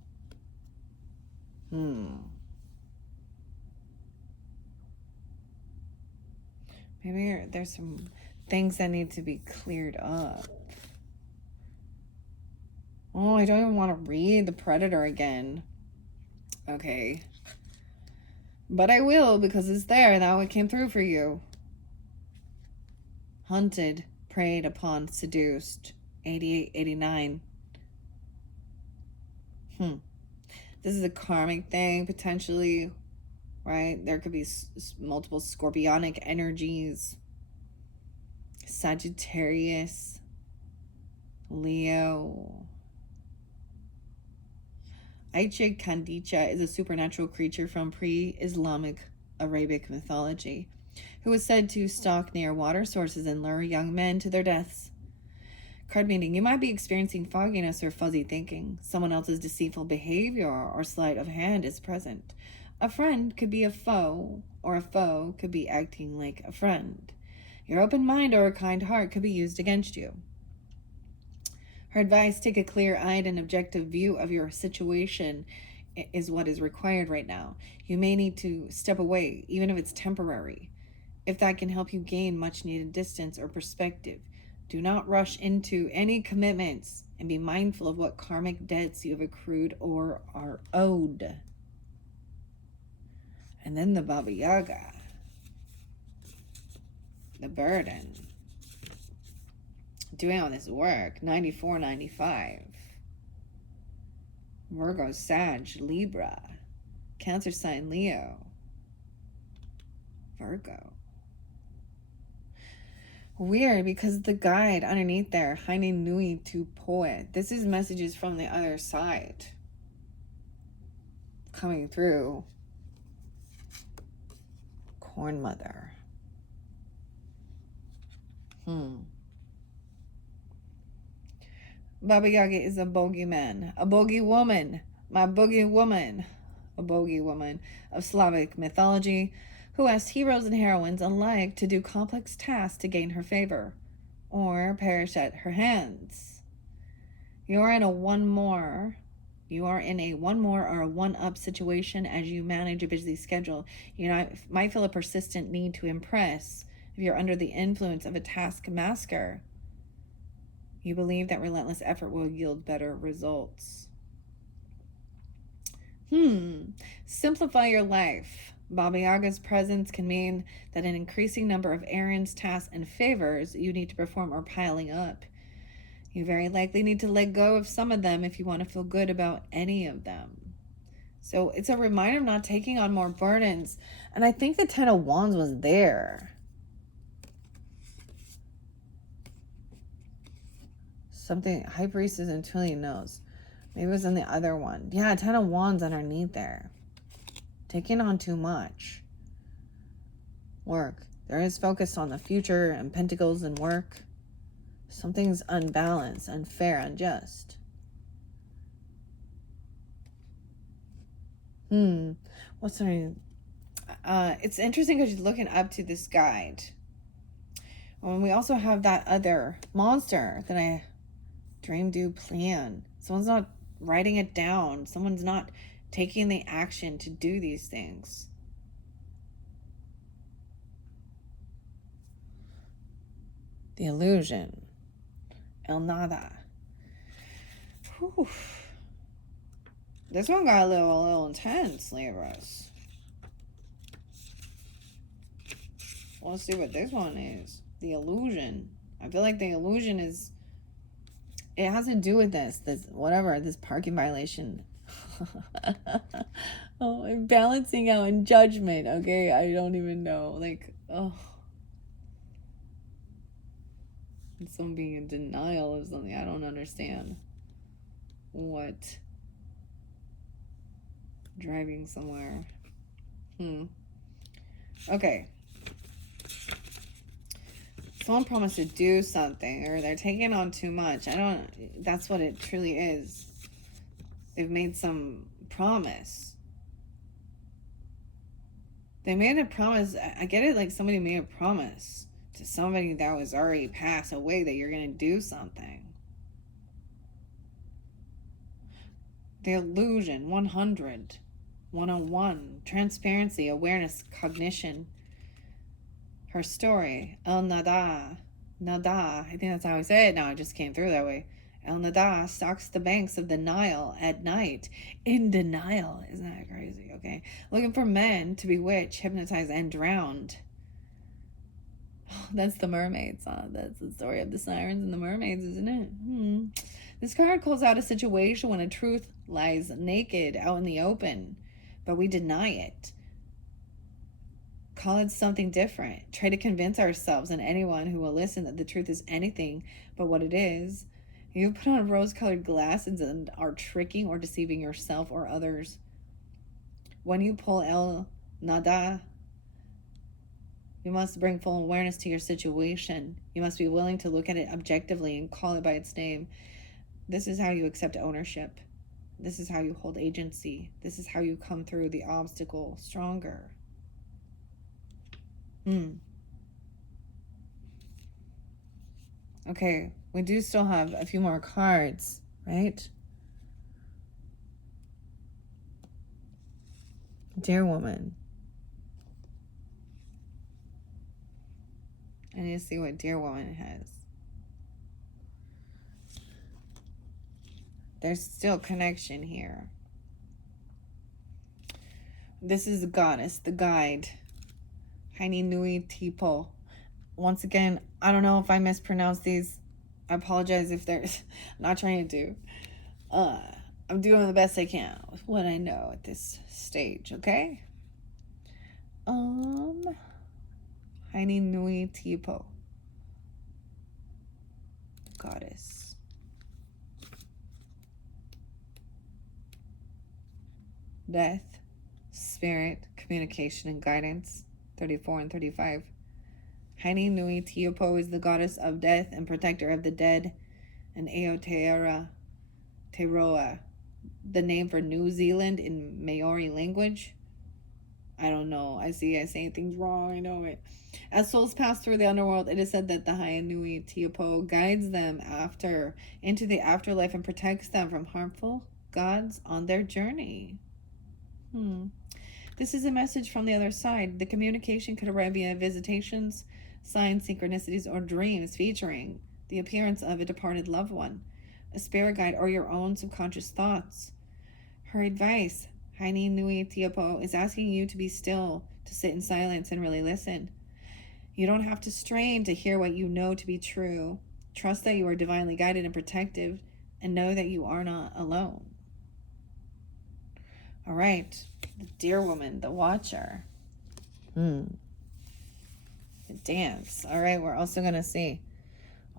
Maybe there's some things that need to be cleared up. Oh, I don't even want to read the Predator again. Okay. But I will, because it's there. Now it came through for you. hunted, preyed upon, seduced. 88, 89. This is a karmic thing, potentially, right? There could be multiple scorpionic energies. Sagittarius, Leo. Aiche Kandicha is a supernatural creature from pre-Islamic Arabic mythology who was said to stalk near water sources and lure young men to their deaths. Card meaning, you might be experiencing fogginess or fuzzy thinking. Someone else's deceitful behavior or sleight of hand is present. A friend could be a foe, or a foe could be acting like a friend. Your open mind or a kind heart could be used against you. Her advice, take a clear-eyed and objective view of your situation is what is required right now. You may need to step away, even if it's temporary, if that can help you gain much-needed distance or perspective. Do not rush into any commitments and be mindful of what karmic debts you have accrued or are owed. And then the Baba Yaga, the burden. Doing all this work, 94, 95. Virgo, Sag, Libra, Cancer sign, Leo, Virgo. Weird, because the guide underneath there, Haine Nui to Poet. This is messages from the other side coming through. Corn Mother. Baba Yaga is a bogeyman, a bogey woman, my bogey woman, a bogey woman of Slavic mythology, who asked heroes and heroines alike to do complex tasks to gain her favor, or perish at her hands. You are in a one more or a one-up situation as you manage a busy schedule. You might feel a persistent need to impress if you're under the influence of a taskmaster. You believe that relentless effort will yield better results. Simplify your life. Baba Yaga's presence can mean that an increasing number of errands, tasks, and favors you need to perform are piling up. You very likely need to let go of some of them if you want to feel good about any of them. So it's a reminder of not taking on more burdens. And I think the Ten of Wands was there. Something, High Priestess and Twillion knows. Maybe it was in the other one. Yeah, Ten of Wands underneath there. Taking on too much. Work. There is focus on the future and pentacles and work. Something's unbalanced, unfair, unjust. What's the name? It's interesting because she's looking up to this guide. And we also have that other monster that I dream, do, plan. Someone's not writing it down. Someone's not taking the action to do these things. The illusion. El Nada. Whew. This one got a little intense, Libras. Let's see what this one is. The illusion. I feel like the illusion is, it has to do with this parking violation. Oh, I'm balancing out in judgment, okay? I don't even know. Someone being in denial of something. I don't understand. What? Driving somewhere. Okay. Someone promised to do something, or they're taking on too much. That's what it truly is. They've made some promise. They made a promise. I get it, like somebody made a promise to somebody that was already passed away that you're going to do something. The illusion, 100, 101, transparency, awareness, cognition. Her story, El Nada, I think that's how I say it now, it just came through that way. El Nada stalks the banks of the Nile at night. In denial. Isn't that crazy? Okay. Looking for men to bewitch, hypnotize, and drowned. That's the mermaids. That's the story of the sirens and the mermaids, isn't it? This card calls out a situation when a truth lies naked out in the open, but we deny it. Call it something different. Try to convince ourselves and anyone who will listen that the truth is anything but what it is. You put on rose-colored glasses and are tricking or deceiving yourself or others. When you pull El Nada, you must bring full awareness to your situation. You must be willing to look at it objectively and call it by its name. This is how you accept ownership. This is how you hold agency. This is how you come through the obstacle stronger. Okay, we do still have a few more cards, right? Dear woman. I need to see what dear woman has. There's still connection here. This is the goddess, the guide. Haini Nui Tipo. Once again, I don't know if I mispronounced these. I apologize if there's... I'm not trying to. I'm doing the best I can with what I know at this stage, okay? Haini Nui Tipo. Goddess. Death, spirit, communication, and guidance. 34 and 35. Haini Nui Tiopo is the goddess of death and protector of the dead, and Aotearoa, the name for New Zealand in Maori language. I don't know. I say things wrong. I know it. As souls pass through the underworld, it is said that the Haini Nui Tiopo guides them into the afterlife and protects them from harmful gods on their journey. This is a message from the other side. The communication could arrive via visitations, signs, synchronicities, or dreams featuring the appearance of a departed loved one, a spirit guide, or your own subconscious thoughts. Her advice, Haini Nui Tiopo, is asking you to be still, to sit in silence and really listen. You don't have to strain to hear what you know to be true. Trust that you are divinely guided and protected, and know that you are not alone. All right, the dear woman, the watcher. The dance. All right, we're also going to see.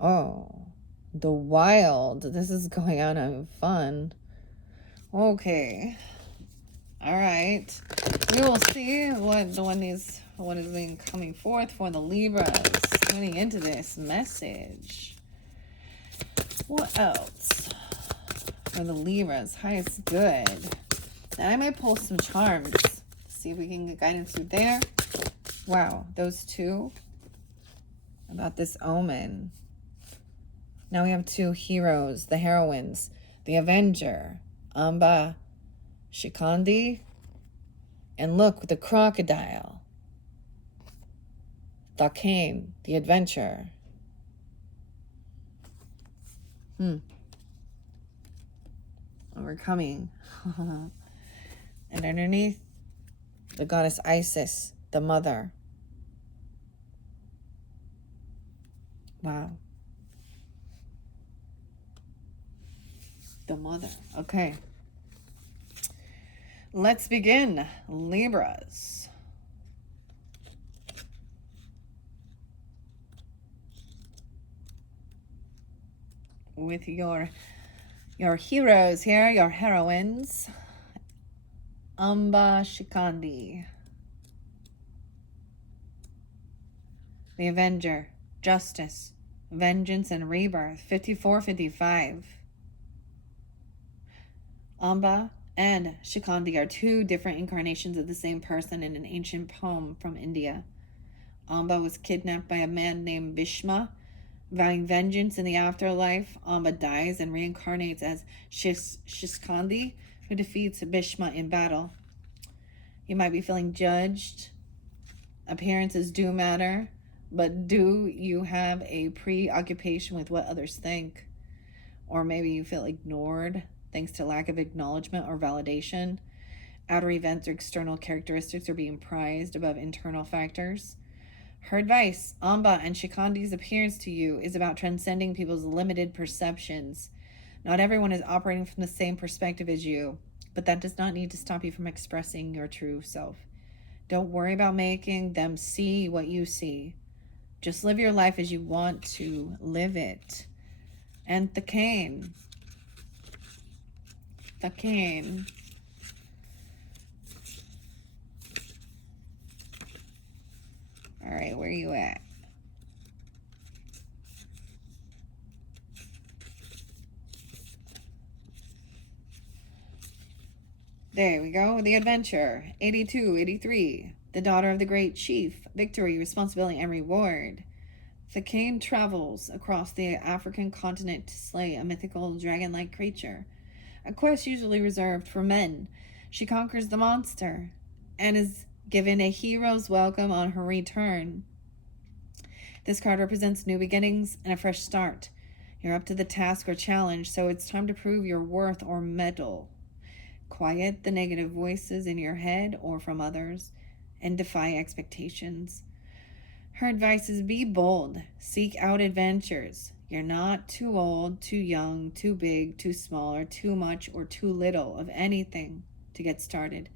Oh, the wild. This is going on and fun. Okay. All right. We will see what is being coming forth for the Libras tuning into this message. What else for the Libras? Highest good. And I might pull some charms. See if we can get guidance through there. Wow, those two. About this omen. Now we have two heroes, the heroines. The Avenger, Amba Shikandi. And look, the crocodile. Thakane, the adventure. Overcoming. And underneath, the goddess Isis, the mother. Wow. The mother. Okay. Let's begin, Libras. With your heroes here, your heroines. Amba Shikandi. The Avenger, Justice, Vengeance, and Rebirth. 54-55. Amba and Shikandi are two different incarnations of the same person in an ancient poem from India. Amba was kidnapped by a man named Bhishma. Vowing vengeance in the afterlife, Amba dies and reincarnates as Shikandi, who defeats Bhishma in battle. You might be feeling judged. Appearances do matter, but do you have a preoccupation with what others think? Or maybe you feel ignored thanks to lack of acknowledgement or validation. Outer events or external characteristics are being prized above internal factors. Her advice, Amba and Shikandi's appearance to you is about transcending people's limited perceptions. Not everyone is operating from the same perspective as you, but that does not need to stop you from expressing your true self. Don't worry about making them see what you see. Just live your life as you want to live it. And the cane. The cane. All right, where are you at? There we go. The adventure. 82, 83. The daughter of the great chief. Victory, responsibility, and reward. The cane travels across the African continent to slay a mythical dragon-like creature. A quest usually reserved for men. She conquers the monster and is given a hero's welcome on her return. This card represents new beginnings and a fresh start. You're up to the task or challenge, so it's time to prove your worth or mettle. Quiet the negative voices in your head or from others and defy expectations. Her advice is be bold. Seek out adventures. You're not too old, too young, too big, too small, or too much or too little of anything to get started.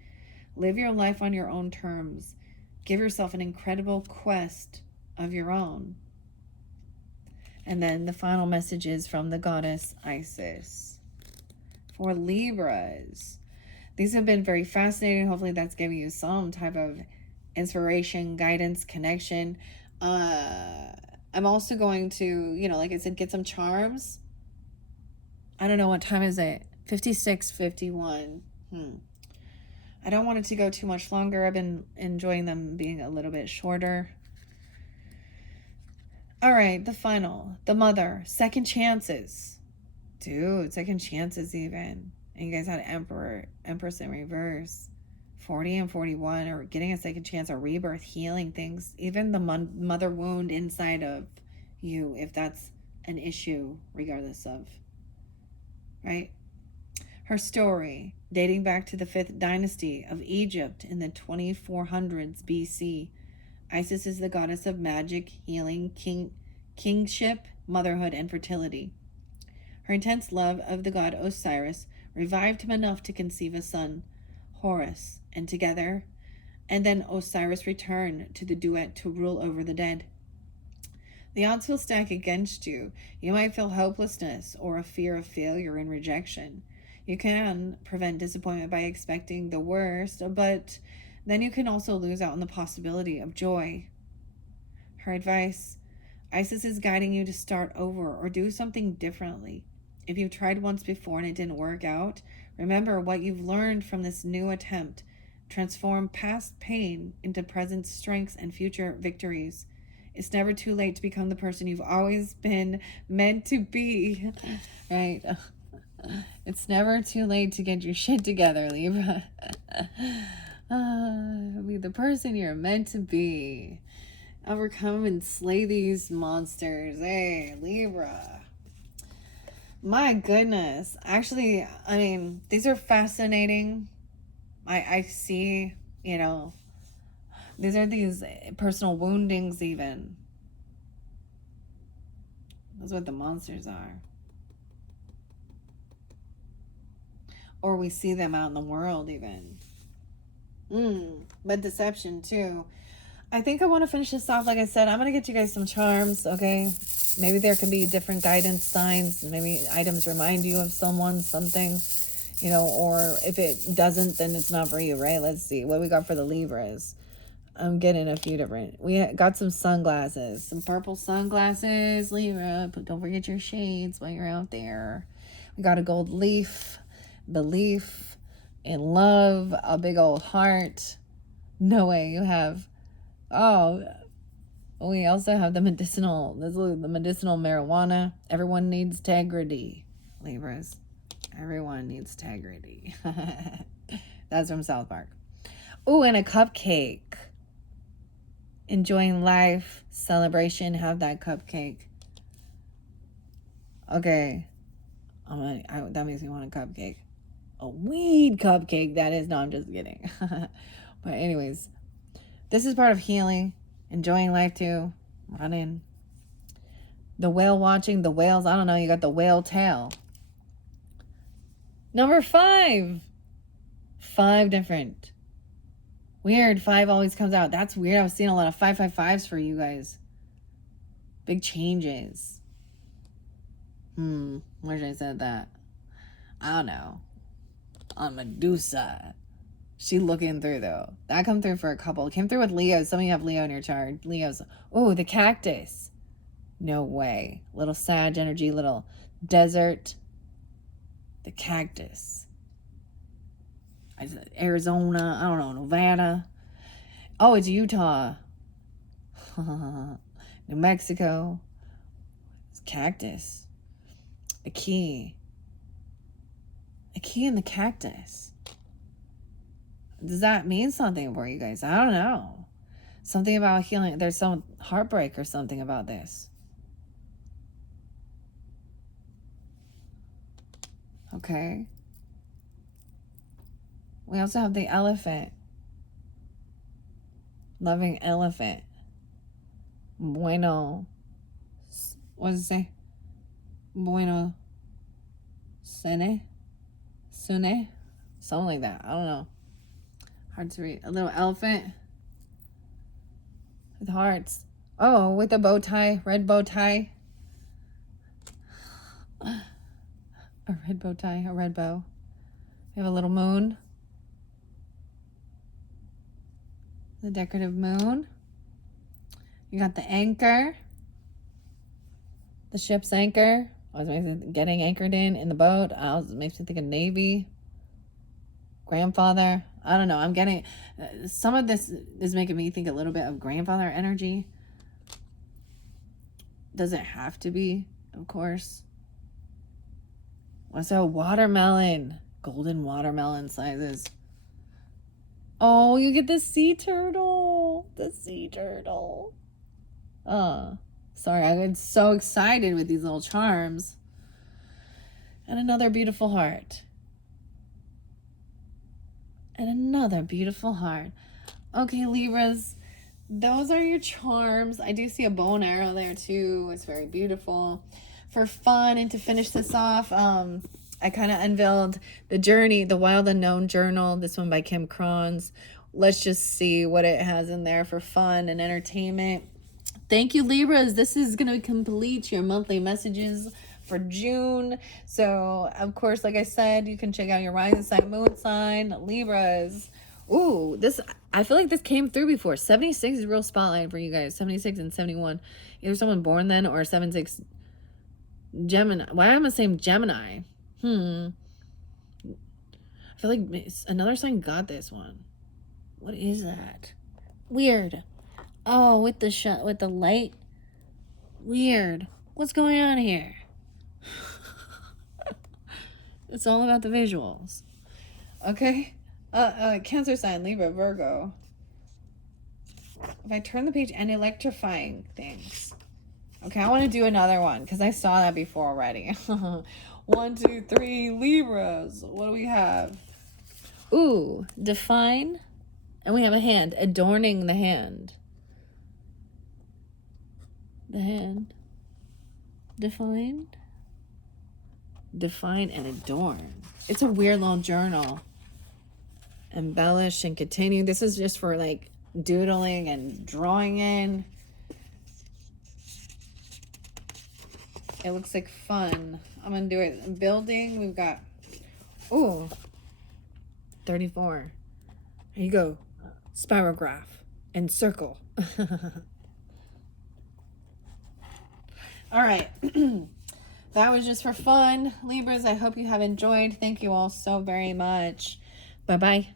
Live your life on your own terms. Give yourself an incredible quest of your own. And then the final message is from the goddess Isis. For Libras, these have been very fascinating. Hopefully that's giving you some type of inspiration, guidance, connection. I'm also going to, like I said, get some charms. I don't know, what time is it? 56:51. I don't want it to go too much longer. I've been enjoying them being a little bit shorter. All right, the final. The mother. Second chances. Dude, second chances even. And you guys had Empress in reverse. 40 and 41 are getting a second chance, or rebirth, healing things. Even the mother wound inside of you, if that's an issue, regardless of. Right? Her story, dating back to the 5th dynasty of Egypt in the 2400s BC. Isis is the goddess of magic, healing, kingship, motherhood, and fertility. Her intense love of the god Osiris revived him enough to conceive a son, Horus, and together, and then Osiris returned to the duet to rule over the dead. The odds will stack against you. You might feel hopelessness or a fear of failure and rejection. You can prevent disappointment by expecting the worst, but then you can also lose out on the possibility of joy. Her advice: Isis is guiding you to start over or do something differently. If you've tried once before and it didn't work out, remember what you've learned from this new attempt. Transform past pain into present strengths and future victories. It's never too late to become the person you've always been meant to be. Right? It's never too late to get your shit together, Libra. Be the person you're meant to be. Overcome and slay these monsters. Hey, Libra. My goodness. Actually, I mean, these are fascinating. I see, these are these personal woundings even. That's what the monsters are. Or we see them out in the world even. But deception too. I think I want to finish this off. Like I said, I'm going to get you guys some charms, okay? Maybe there can be different guidance signs. Maybe items remind you of someone, something, or if it doesn't, then it's not for you, right? Let's see what we got for the Libras. I'm getting a few different. We got some sunglasses, some purple sunglasses, Libra. But don't forget your shades while you're out there. We got a gold leaf, belief in love, a big old heart. No way, you have. Oh, we also have the medicinal marijuana. Everyone needs integrity, Libras. Everyone needs integrity. That's from South Park. Oh, and a cupcake. Enjoying life, celebration, have that cupcake. Okay. That makes me want a cupcake. A weed cupcake, that is. No, I'm just kidding. But anyways, this is part of healing. Enjoying life too. Running. The whale watching. The whales. I don't know. You got the whale tail. Number 5. 5 different. Weird. 5 always comes out. That's weird. I was seeing a lot of 555s for you guys. Big changes. Where should I said that? I don't know. On Medusa. She looking through though. That come through for a couple. It came through with Leo. Some of you have Leo in your chart. Leo's. Oh, the cactus. No way. Little Sag energy. Little desert. The cactus. Arizona. I don't know. Nevada. Oh, it's Utah. New Mexico. It's cactus. A key. A key in the cactus. Does that mean something for you guys? I don't know. Something about healing. There's some heartbreak or something about this. Okay. We also have the elephant. Loving elephant. Bueno. What does it say? Bueno. Sene? Sune? Something like that. I don't know. Hard to read. A little elephant. With hearts. Oh, with a bow tie. Red bow tie. A red bow tie. A red bow. We have a little moon. The decorative moon. You got the anchor. The ship's anchor. I was getting anchored in the boat. Makes me think of Navy. Grandfather. I don't know. I'm getting... some of this is making me think a little bit of grandfather energy. Doesn't have to be, of course. Also, watermelon. Golden watermelon sizes. Oh, you get the sea turtle. The sea turtle. Sorry, I get so excited with these little charms. And another beautiful heart. And another beautiful heart. Okay, Libras, those are your charms. I do see a bow and arrow there too. It's very beautiful. For fun and to finish this off, I kind of unveiled the journey, the Wild Unknown Journal. This one by Kim Crons. Let's just see what it has in there for fun and entertainment. Thank you, Libras. This is going to complete your monthly messages for June. So, of course, like I said, you can check out your rising sign, moon sign, Libras. Ooh, I feel like this came through before. 76 is a real spotlight for you guys. 76 and 71. Either someone born then or 76 Gemini. Why am I saying Gemini? I feel like another sign got this one. What is that? Weird. Oh, with the light. Weird. What's going on here? It's all about the visuals. Okay. Cancer sign, Libra, Virgo. If I turn the page and electrifying things. Okay, I want to do another one because I saw that before already. 1, 2, 3, Libras. What do we have? Ooh, define. And we have a hand, adorning the hand. The hand. Defined. Define and adorn. It's a weird little journal. Embellish and continue. This is just for like doodling and drawing in. It looks like fun. I'm going to do it. Building, we've got, ooh, 34. Here you go. Spirograph and circle. All right. That was just for fun. Libras, I hope you have enjoyed. Thank you all so very much. Bye-bye.